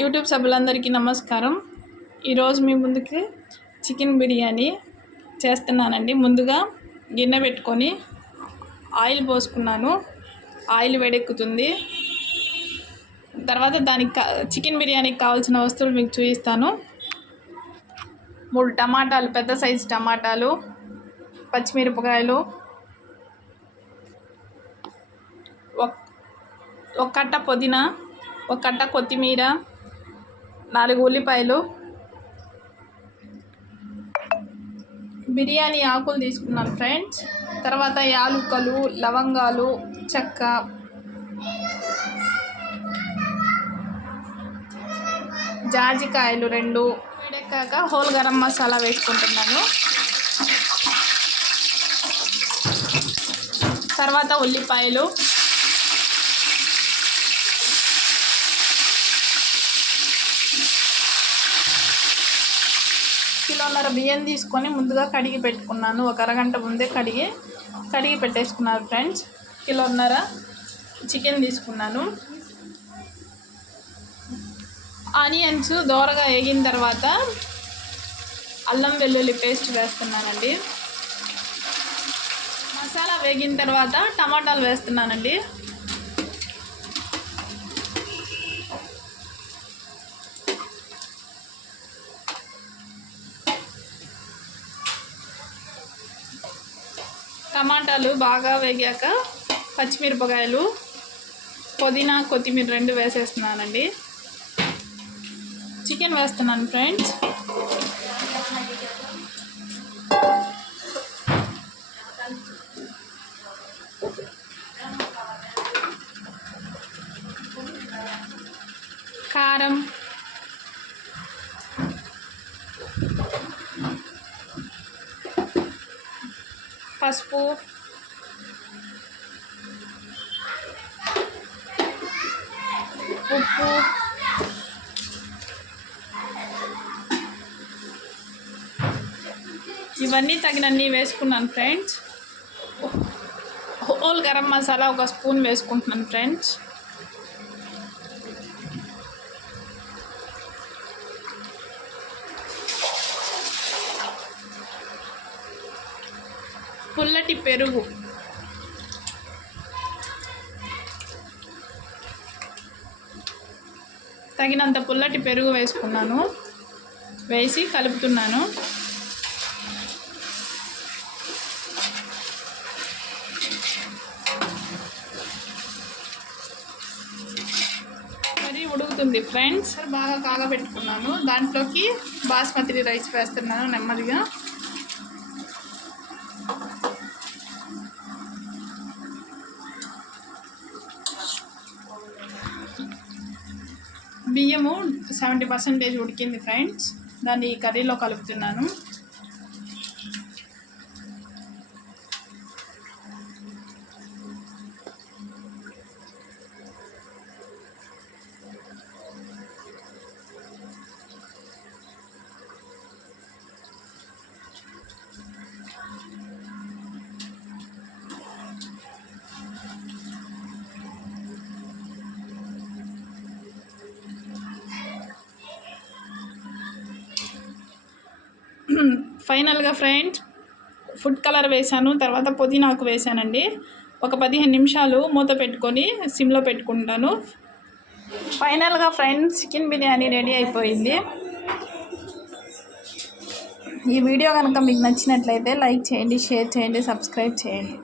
YouTube సభ్యులందరికీ నమస్కారం. ఈరోజు మీ ముందుకి చికెన్ బిర్యానీ చేస్తున్నానండి. ముందుగా గిన్నె పెట్టుకొని ఆయిల్ పోసుకున్నాను. ఆయిల్ వేడెక్కుతుంది. తర్వాత దానికి చికెన్ బిర్యానీకి కావాల్సిన వస్తువులు మీకు చూపిస్తాను. 3 టమాటాలు, పెద్ద సైజు టమాటాలు, పచ్చిమిరపకాయలు, ఒక కట్ట పుదీనా, ఒక కట్ట కొత్తిమీర, 4 ఉల్లిపాయలు, బిర్యానీ ఆకులు తీసుకున్నాను ఫ్రెండ్స్. తర్వాత యాలుక్కలు, లవంగాలు, చెక్క, జాజికాయలు 2 వేడెక్కాక హోల్ గరం మసాలా వేసుకుంటున్నాను. తర్వాత ఉల్లిపాయలు, కిలోన్నర బియ్యం తీసుకొని ముందుగా కడిగి పెట్టుకున్నాను. ఒక అరగంట ముందే కడిగి పెట్టేసుకున్నాను ఫ్రెండ్స్. కిలోన్నర చికెన్ తీసుకున్నాను. ఆనియన్స్ దోరగా వేగిన తర్వాత అల్లం వెల్లుల్లి పేస్ట్ వేస్తున్నానండి. మసాలా వేగిన తర్వాత టమాటాలు వేస్తున్నానండి. టమాటాలు బాగా వేగాక పచ్చిమిరపకాయలు, పుదీనా, కొత్తిమీర 2 వేసేస్తున్నానండి. చికెన్ వేస్తున్నాను ఫ్రెండ్స్. కారం, పసుపు, ఉప్పు, ఇవన్నీ తగినన్ని వేసుకున్నాను friends. Whole garam masala 1 spoon వేసుకుంటున్నాను ఫ్రెండ్స్. పుల్లటి పెరుగు, తగినంత పుల్లటి పెరుగు వేసుకున్నాను. వేసి కలుపుతున్నాను. మరి ఉడుకుతుంది ఫ్రెండ్స్. బాగా కాగబెట్టుకున్నాను. దాంట్లోకి బాస్మతి రైస్ వేస్తున్నాను నెమ్మదిగా. బియ్యము 70% ఉడికింది ఫ్రెండ్స్. దాన్ని కర్రీలో కలుపుతున్నాను. ఫైనల్గా ఫ్రెండ్స్ ఫుడ్ కలర్ వేసాను. తర్వాత పుదీనాకు వేసానండి. ఒక 15 నిమిషాలు మూత పెట్టుకొని సిమ్లో పెట్టుకుంటాను. ఫైనల్గా ఫ్రెండ్స్ చికెన్ బిర్యానీ రెడీ అయిపోయింది. ఈ వీడియో కనుక మీకు నచ్చినట్లయితే లైక్ చేయండి, షేర్ చేయండి, సబ్స్క్రైబ్ చేయండి.